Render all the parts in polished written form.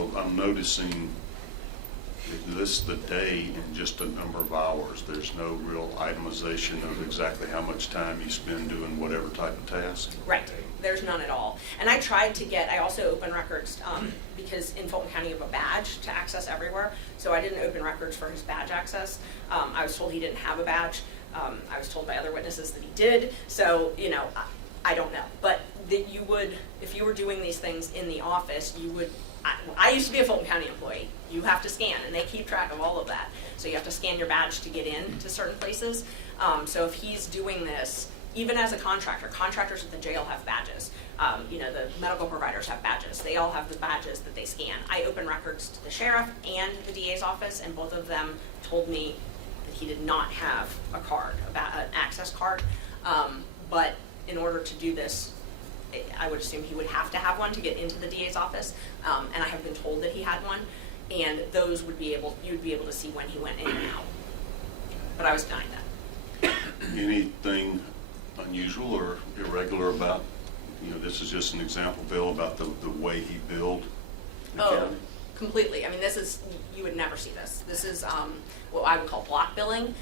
Well, I'm noticing it lists the day in just a number of hours. There's no real itemization of exactly how much time you spend doing whatever type of task. Right, there's none at all. And I tried to I also open records because in Fulton County you have a badge to access everywhere, so I didn't open records for his badge access. I was told he didn't have a badge. I was told by other witnesses that he did, so, you know, I don't know. But that you would, if you were doing these things in the office, you would, I used to be a Fulton County employee. You have to scan, and they keep track of all of that. So you have to scan your badge to get in to certain places. So if he's doing this, even as a contractor, contractors at the jail have badges. You know, the medical providers have badges. They all have the badges that they scan. I open records to the sheriff and the DA's office, and both of them told me that he did not have a card, an access card. But in order to do this, I would assume he would have to have one to get into the DA's office, and I have been told that he had one, and those would be able, you would be able to see when he went in and out. But I was denied that. Anything unusual or irregular about, you know, this is just an example, Bill, about the way he billed the county? Completely. I mean, this is, you would never see this. This is what I would call block billing.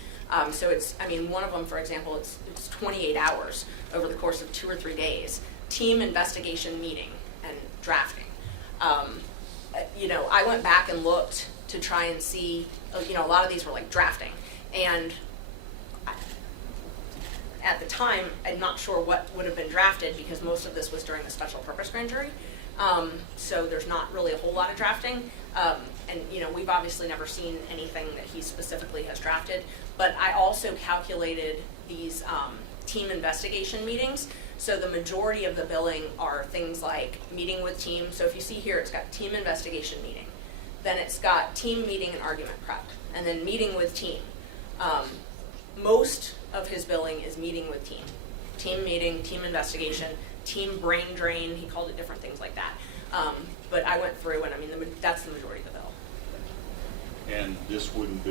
So it's, I mean, one of them, for example, it's 28 hours over the course of 2 or 3 days. Team investigation meeting and drafting. You know, I went back and looked to try and see, you know, a lot of these were like drafting. And at the time, I'm not sure what would have been drafted because most of this was during the special purpose grand jury. So there's not really a whole lot of drafting. And, you know, we've obviously never seen anything that he specifically has drafted. But I also calculated these team investigation meetings. So the majority of the billing are things like meeting with team. So if you see here, it's got team investigation meeting. Then it's got team meeting and argument prep. And then meeting with team. Most of his billing is meeting with team. Team meeting, team investigation, team brain drain, he called it different things like that. But I went through and I mean, that's the majority of the bill. And this wouldn't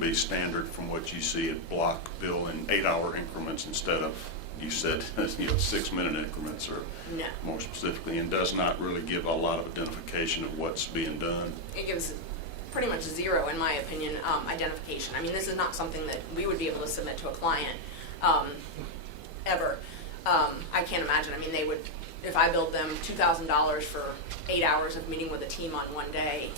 be standard from what you see at block bill in 8-hour increments instead of, you said, you know, 6-minute increments, or No. more specifically, and does not really give a lot of identification of what's being done. It gives pretty much zero, in my opinion, identification. I mean, this is not something that we would be able to submit to a client ever. I can't imagine. I mean, they would, if I billed them $2,000 for 8 hours of meeting with a team on one day,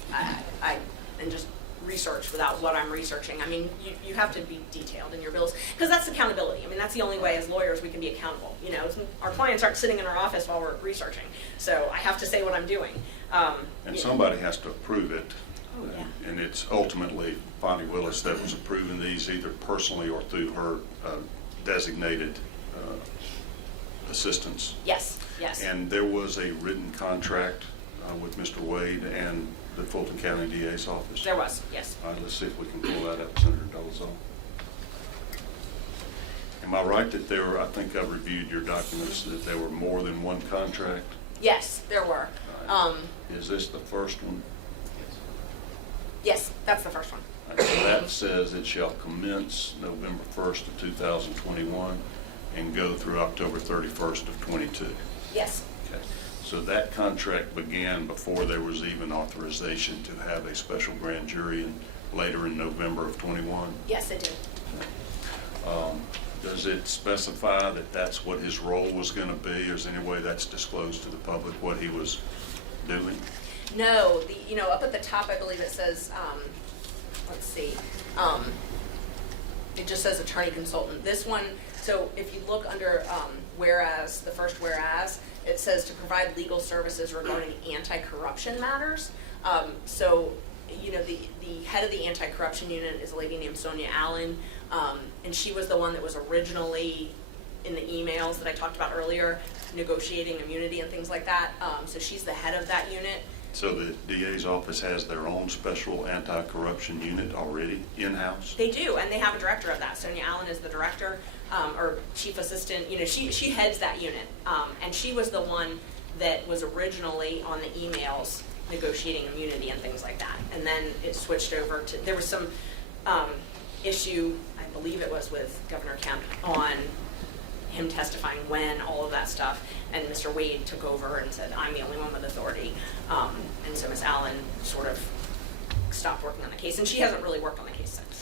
and just research without what I'm researching. I mean, you have to be detailed in your bills, because that's accountability. I mean, that's the only way as lawyers we can be accountable. You know, our clients aren't sitting in our office while we're researching, so I have to say what I'm doing. And somebody has to approve it. Oh, yeah. And it's ultimately Bonnie Willis that was approving these, either personally or through her designated assistants. Yes, yes. And there was a written contract with Mr. Wade and the Fulton County DA's office? There was, yes. All right, let's see if we can pull that up, Senator Dolezal. Am I right that there were, I think I reviewed your documents, that there were more than one contract? Yes, there were. Right. Is this the first one? Yes, that's the first one. Right, so that says it shall commence November 1st of 2021 and go through October 31st of 22. Yes. Okay. So that contract began before there was even authorization to have a special grand jury later in November of 21? Yes, it did. Does it specify that that's what his role was going to be, or is there any way that's disclosed to the public what he was doing? No, you know, up at the top, I believe it says, let's see, it just says attorney consultant. This one, so if you look under whereas, the first whereas, it says to provide legal services regarding anti-corruption matters. So, you know, the head of the anti-corruption unit is a lady named Sonia Allen, and she was the one that was originally in the emails that I talked about earlier, negotiating immunity and things like that. So she's the head of that unit. So the DA's office has their own special anti-corruption unit already in-house? They do, and they have a director of that. Sonia Allen is the director, or chief assistant. You know, she heads that unit, and she was the one that was originally on the emails negotiating immunity and things like that. And then it switched over to, there was some issue, I believe it was with Governor Kemp, on him testifying when, all of that stuff. and Mr. Wade took over and said, I'm the only one with authority. And so Ms. Allen sort of stopped working on the case, and she hasn't really worked on the case since.